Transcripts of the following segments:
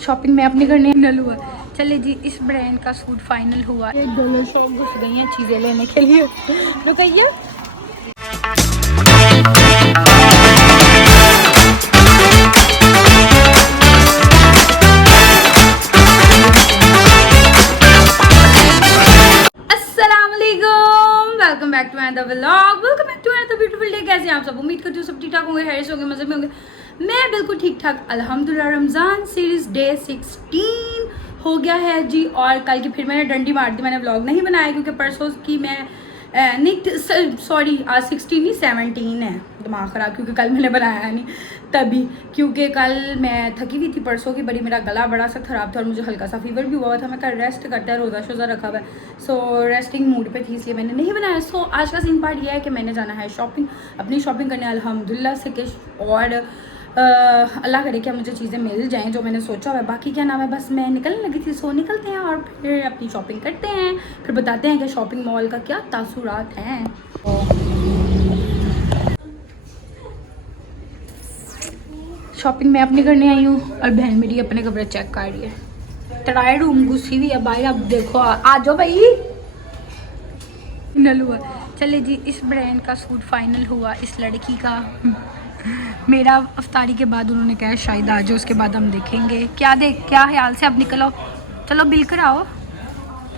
Shopping में अपनी करने फाइनल हुआ। चले जी, इस ब्रांड का सूट फाइनल हुआ। एक डॉलर शॉप घुस गई हैं चीज़ें लेने के लिए। रुकइए, welcome back to another vlog, welcome back to another beautiful day. कैसे हैं आप सब? उम्मीद करती हूँ सब ठीक ठाक होंगे, हैरिस होंगे, मजे में होंगे। मैं बिल्कुल ठीक ठाक अल्हम्दुलिल्लाह। रमज़ान सीरीज़ डे 16 हो गया है जी। और कल की फिर मैंने डंडी मार दी, मैंने व्लॉग नहीं बनाया क्योंकि परसों की मैं नहीं, सॉरी, आज 16 नहीं 17 है। दिमाग ख़राब क्योंकि कल मैंने बनाया नहीं तभी, क्योंकि कल मैं थकी हुई थी परसों की बड़ी, मेरा गला बड़ा सा ख़राब था और मुझे हल्का सा फीवर भी हुआ था। मैं कल रेस्ट करता है, रोज़ा शोज़ा रखा हुआ है, सो रेस्टिंग मूड पे थी, इसलिए मैंने नहीं बनाया। सो आज का सीन पार्ट ये है कि मैंने जाना है शॉपिंग, अपनी शॉपिंग करने अल्हम्दुलिल्लाह से कि और अल्लाह करे कि मुझे चीज़ें मिल जाएं जो मैंने सोचा हुआ है। बाकी क्या नाम है, बस मैं निकलने लगी थी। सो निकलते हैं और फिर अपनी शॉपिंग करते हैं, फिर बताते हैं कि शॉपिंग मॉल का क्या तासुरात हैं। शॉपिंग मैं अपनी करने आई हूँ और बहन मेरी अपने कपड़े चेक कर रही है। तड़ाए रूम घुसी हुई है भाई। अब देखो, आ जाओ भाई। फाइनल हुआ। चले जी, इस ब्रांड का सूट फाइनल हुआ इस लड़की का। मेरा अफ्तारी के बाद उन्होंने कहा शायद आ जाओ, उसके बाद हम देखेंगे क्या ख्याल से। अब निकलो, चलो बिल कराओ।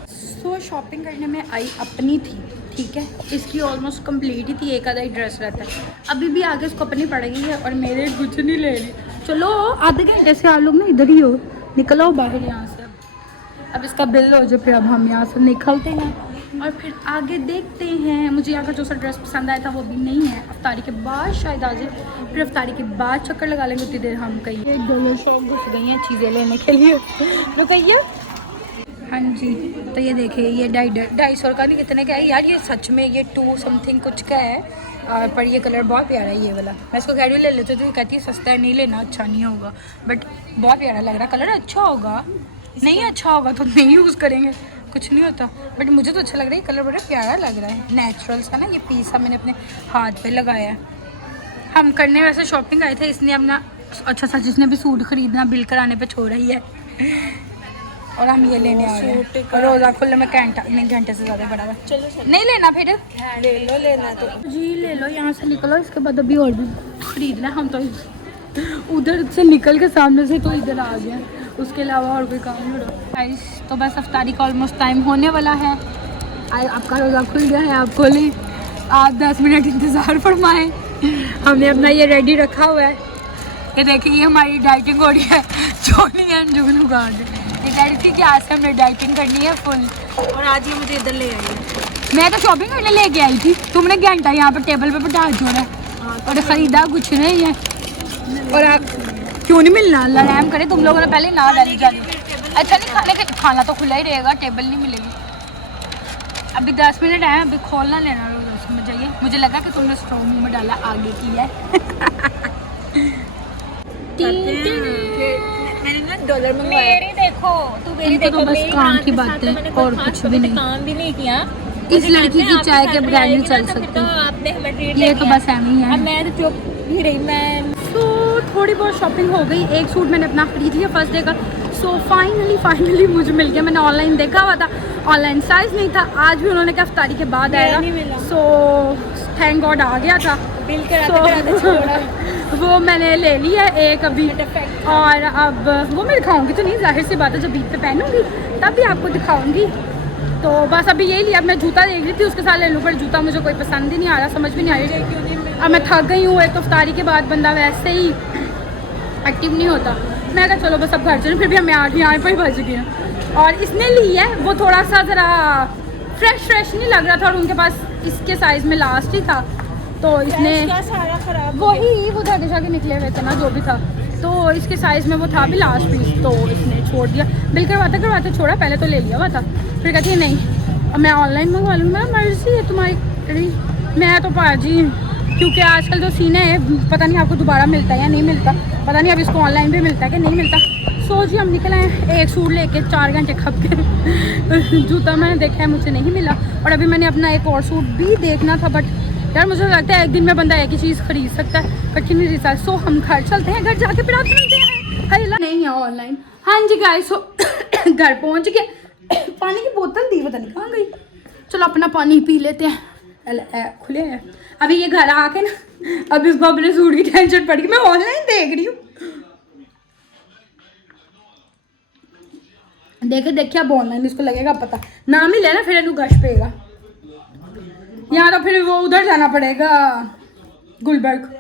सो शॉपिंग करने में आई अपनी थी, ठीक है। इसकी ऑलमोस्ट कंप्लीट ही थी, एक आधा ही ड्रेस रहता है। अभी भी आगे इसको अपनी पड़ गई है और मेरे कुछ नहीं ले रही। चलो आधे घंटे से आप लोग ना इधर ही हो, निकलो बाहर यहाँ से। अब इसका बिल हो जाए, फिर अब हम यहाँ से निकलते हैं और फिर आगे देखते हैं। मुझे यहाँ का जो सा ड्रेस पसंद आया था वो भी नहीं है, अफ्तारी के बाद शायद आ जाए। फिर अफ्तारी के बाद चक्कर लगा लेंगे उतनी देर। हम कहीं एक डॉलर शॉप घुस गई हैं चीज़ें लेने के लिए। रुकइए, हाँ जी। तो ये देखिए, ये 250 का नहीं, कितने का है यार ये? सच में ये 2 समथिंग कुछ का है। पर ये कलर बहुत प्यारा है ये वाला। मैं इसको कह रही हूँ ले लेते, तो ये कहती है सस्ता है, नहीं लेना, अच्छा नहीं होगा। बट बहुत प्यारा लग रहा है कलर। अच्छा होगा, नहीं अच्छा होगा तो नहीं यूज़ करेंगे, कुछ नहीं होता। बट मुझे तो अच्छा लग रहा है, कलर बड़ा प्यारा लग रहा है। नेचुरल सा ना, ये पीस मैंने अपने हाथ पे लगाया है। हम करने वैसे शॉपिंग आए थे, इसने अपना अच्छा सा, जिसने भी सूट खरीदना बिल कराने पे छोड़ रही है और हम ये लेने आ रहे हैं। और रोज़ा खुले में घंटे से ज़्यादा बड़ा हुआ। नहीं लेना, फिर ले लो, लेना तो जी ले लो, यहाँ से निकलो। इसके बाद अभी और भी खरीदना है। हम तो उधर से निकल के सामने से तो इधर आ गए, उसके अलावा और कोई काम नहीं हो रहा। तो बस अफ्तारी का ऑलमोस्ट टाइम होने वाला है। आपका रोज़ा खुल गया है, आप खोलें, आप 10 मिनट इंतज़ार फरमाएं। हमने अपना ये रेडी रखा हुआ है। ये देखिए, ये हमारी डाइटिंग हो रही है। जोनी एंड जुगनू गार्ड ये कह रही थी कि आज से हमने डाइटिंग करनी है फुल, और आज ये मुझे इधर ले आई। मैं तो शॉपिंग करने लेके आई थी, तुमने घंटा यहाँ पर टेबल पे बिठा छोड़ा और ख़रीदा कुछ नहीं है। और आप क्यों नहीं मिलना, अल्लाह रहम करे, तुम लोगों ने पहले ना डाली जानी। अच्छा नहीं, खाने का खाना तो खुला ही रहेगा, टेबल नहीं मिलेगी। अभी 10 मिनट आए, अभी खोलना लेना रोज़ा, समझ जाइए। मुझे लगा कि तुमने स्टोव में डाला, आगे की है। मैंने ना डॉलर मंगवाया। मेरी देखो, तू मेरी देखो, तो बस काम की बात है और कुछ भी नहीं। काम भी नहीं किया। इस लड़की की चाय के बगैर नहीं चल सकती, आपने हमें ट्रीट ये तो बस ऐसे ही है। अब मैं तो चुप ही रही। मैं तो थोड़ी बहुत शॉपिंग हो गई। एक सूट मैंने अपना खरीद लिया फर्स्ट डे का। सो फाइनली मुझे मिल गया। मैंने ऑनलाइन देखा हुआ था, ऑनलाइन साइज़ नहीं था। आज भी उन्होंने कहा अफ्तारी के बाद आएगा, सो थैंक गॉड आ गया था। बिल कराते छोड़ा। वो मैंने ले लिया एक अभी, और अब वो मैं दिखाऊंगी तो नहीं, जाहिर सी बात है, जब ईद पे पहनूंगी तब भी आपको दिखाऊंगी। तो बस अभी यही लिया। मैं जूता देख रही थी, उसके साथ ले लूँ, पर जूता मुझे कोई पसंद ही नहीं आ रहा, समझ भी नहीं आ रही। अब मैं थक गई हूँ। एक तो अफ्तारी के बाद बंदा वैसे ही एक्टिव नहीं होता। मैं कहा चलो बस अब घर चलूँ, फिर भी हमें आगे यहाँ पर ही बच गया। और इसने ली है, वो थोड़ा सा ज़रा फ्रेश नहीं लग रहा था और उनके पास इसके साइज़ में लास्ट ही था, तो इसने सारा खराब वही वो धागे शागे निकले हुए थे ना, जो भी था, तो इसके साइज़ में वो था भी लास्ट पीस, तो इसने छोड़ दिया। बिल करवाते छोड़ा, पहले तो ले लिया हुआ था, फिर कहती है नहीं अब मैं ऑनलाइन मंगवा लूँगी। मैं मर्ज़ी है तुम्हारी, मैं तो पाजी, क्योंकि आजकल जो सीने हैं पता नहीं आपको दोबारा मिलता है या नहीं मिलता, पता नहीं अब इसको ऑनलाइन भी मिलता है कि नहीं मिलता। सो जी हम निकले हैं एक सूट लेके, 4 घंटे खप के। जूता मैंने देखा है, मुझे नहीं मिला। और अभी मैंने अपना एक और सूट भी देखना था, बट यार मुझे लगता है एक दिन में बंदा एक ही चीज़ खरीद सकता है, कठिन नहीं रहता। सो हम घर चलते हैं, घर जाके फिर आपसे मिलते हैं। हल्ला नहीं है ऑनलाइन। हाँ जी गाइस, घर पहुंच गए। पानी की बोतल दी पता नहीं कहाँ गई। चलो अपना पानी पी लेते हैं। खुले हैं अभी ये घर आके ना, अब इसको अपने सूट की टेंशन पड़ गई। मैं ऑनलाइन देख रही हूँ, देखे अब ऑनलाइन इसको लगेगा पता ना मिले ना, फिर इन्हें गश पेगा। यहाँ तो फिर वो उधर जाना पड़ेगा गुलबर्ग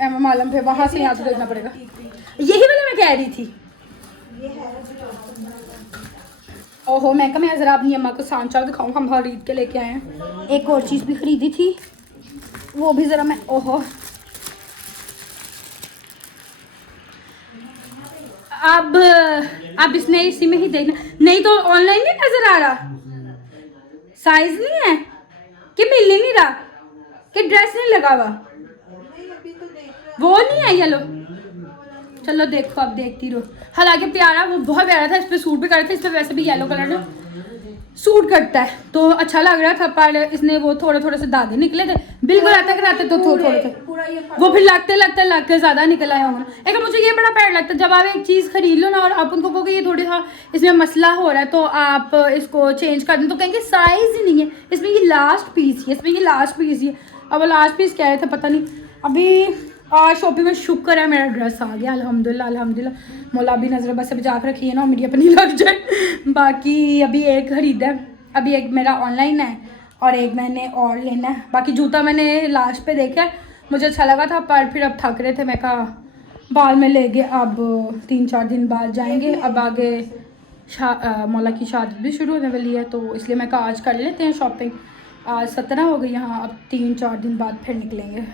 एम आलम, फिर वहाँ से यहाँ से देखना पड़ेगा। यही वाला मैं कह रही थी। ओहो मैं कहा मैं ज़रा अपनी अम्मा को सांचा दिखाऊँ, हम खरीद के लेके आए हैं। एक और चीज़ भी खरीदी थी, वो भी ज़रा मैं, ओहो अब इसने इसी में ही देखना। नहीं तो ऑनलाइन नहीं नज़र आ रहा, साइज नहीं है कि मिल ही नहीं रहा, कि ड्रेस नहीं लगा हुआ, वो नहीं है येलो। चलो देखो अब देखती रहो। हालांकि प्यारा, वो बहुत प्यारा था, इस पर सूट भी कर रहे थे, इस पर वैसे भी येलो कलर ना सूट करता है तो अच्छा लग रहा था, पर इसने वो थोड़े थोड़े से दागे निकले थे, बिल्कुल रहते कराते तो थोड़े थोड़े थे, वो फिर लगते ज़्यादा निकल आया होगा। एक मुझे ये बड़ा प्यारा लगता है, जब आप एक चीज़ खरीद लो ना और आप उनको कहोगे ये थोड़ी सा इसमें मसला हो रहा है तो आप इसको चेंज कर दें, तो कहेंगे साइज़ ही नहीं है, इसमें ये लास्ट पीस है, इसमें ये लास्ट पीस है। अब वो लास्ट पीस कह रहे थे पता नहीं। अभी आज शॉपिंग में शुक्र है मेरा ड्रेस आ गया, अल्हम्दुलिल्लाह अल्हम्दुलिल्लाह। मौला भी नज़र बस अभी जाकर रखी है ना, मीडिया पर नहीं लग जाए। बाकी अभी एक खरीदा है, अभी एक मेरा ऑनलाइन है और एक मैंने और लेना है। बाकी जूता मैंने लास्ट पे देखा है, मुझे अच्छा लगा था, पर फिर अब थक रहे थे, मैं कहा बाल में ले गए, अब 3-4 दिन बाद जाएंगे। अब आगे मौला की शादी भी शुरू होने वाली है, तो इसलिए मैं कहा आज कर लेते हैं शॉपिंग। आज 17 हो गई यहाँ, अब 3-4 दिन बाद फिर निकलेंगे।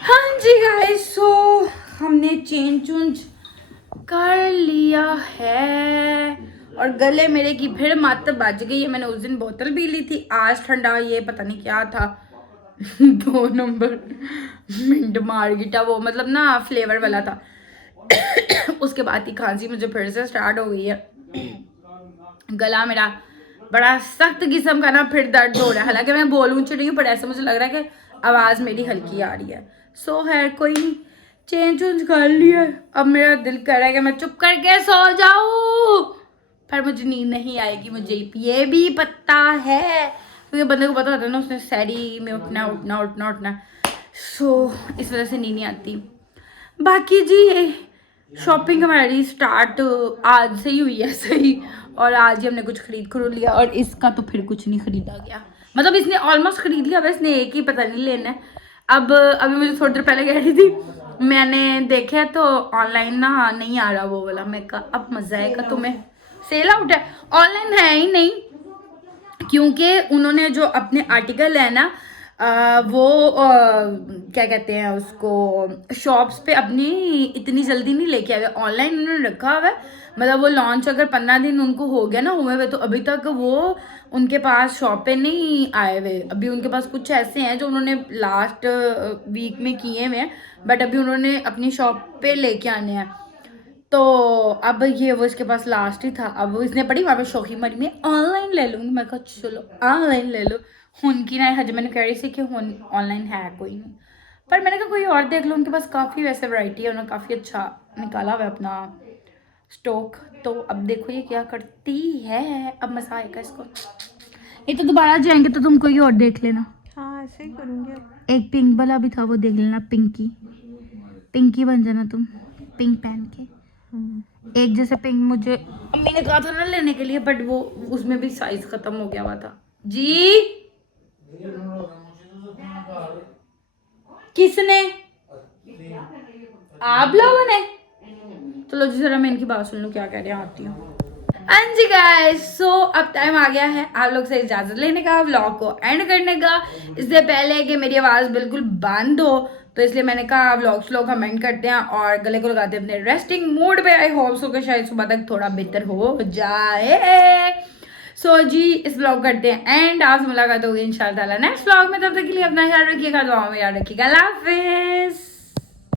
हाँ जी गाइस, सो हमने चेंज कर लिया है और गले मेरे की फिर मत बज गई है। मैंने उस दिन बोतल पी ली थी, आज ठंडा ये पता नहीं क्या था 2 नंबर मिंट मार्गिटा, वो मतलब ना फ्लेवर वाला था। उसके बाद की खांसी मुझे फिर से स्टार्ट हो गई है। गला मेरा बड़ा सख्त किस्म का ना फिर दर्द हो रहा है। हालांकि मैं बोलूँ रही हूँ, पर ऐसा मुझे लग रहा है कि आवाज़ मेरी हल्की आ रही है। सो है कोई नहीं, चेंज कर लिया। अब मेरा दिल कर रहा है कि मैं चुप करके सो जाऊँ, पर मुझे नींद नहीं आएगी, मुझे ये भी पता है, क्योंकि बंदे को पता होता है ना उसने सैरी में उठना। सो इस वजह से नींद नहीं आती। बाकी जी ये शॉपिंग हमारी स्टार्ट आज से ही हुई है सही, और आज ही हमने कुछ खरीद लिया, और इसका तो फिर कुछ नहीं खरीदा गया, मतलब इसने ऑलमोस्ट खरीद लिया, बस इसने एक ही पता नहीं लेना है। अब अभी मुझे थोड़ी देर पहले कह रही थी, मैंने देखा तो ऑनलाइन ना नहीं आ रहा वो वाला। मैं कहा अब मजा आएगा तुम्हें, सेल आउट है, ऑनलाइन है ही नहीं, क्योंकि उन्होंने जो अपने आर्टिकल है ना वो क्या कहते हैं उसको, शॉप्स पे अपनी इतनी जल्दी नहीं लेके आ गए, ऑनलाइन उन्होंने रखा हुआ है। मतलब वो लॉन्च अगर 15 दिन उनको हो गया ना हुए हुए, तो अभी तक वो उनके पास शॉप पे नहीं आए हुए। अभी उनके पास कुछ ऐसे हैं जो उन्होंने लास्ट वीक में किए हुए हैं, बट अभी उन्होंने अपनी शॉप पे लेके आने हैं। तो अब ये वो इसके पास लास्ट ही था। अब इसने पड़ी वहाँ पे शौकी मरी में ऑनलाइन ले लूँगी। मैं कहा चलो ऑनलाइन ले लो। उनकी ना हज मैंने कह रही थी कि ऑनलाइन है कोई नहीं, पर मैंने कहा कोई और देख लो, उनके पास काफ़ी वैसे वैरायटी है, उन्होंने काफ़ी अच्छा निकाला हुआ है अपना स्टॉक। तो अब देखो ये क्या करती है, अब मज़ा आएगा इसको। ये तो दोबारा जाएंगे तो तुम कोई और देख लेना। हाँ ऐसे ही करूँगी। एक पिंक वाला भी था, वो देख लेना, पिंकी बन जाना तुम, पिंक पहन के। एक जैसे पिंक मुझे अम्मी ने कहा था ना लेने के लिए, बट वो उसमें भी साइज खत्म हो गया हुआ था जी। किसने? आप लोगों ने? चलो जी जरा मैं इनकी बात सुन लूं क्या कह रहे हैं, आती हूँ। हाँ जी गाइस, सो अब टाइम आ गया है आप लोग से इजाजत लेने का, व्लॉग को एंड करने का। इससे पहले कि मेरी आवाज़ बिल्कुल बंद हो, तो इसलिए मैंने कहा व्लॉग्स हम एंड करते हैं और गले को लगाते हैं अपने रेस्टिंग मोड पे। आई होप सो कि शायद सुबह तक थोड़ा बेहतर हो जाए। सो जी इस व्लॉग करते हैं एंड आपसे मुलाकात होगी इंशाल्लाह नेक्स्ट व्लॉग में। तब तक के लिए अपना ख्याल रखिएगा, दुआ में याद रखिएगा। अल्लाह हाफिज़।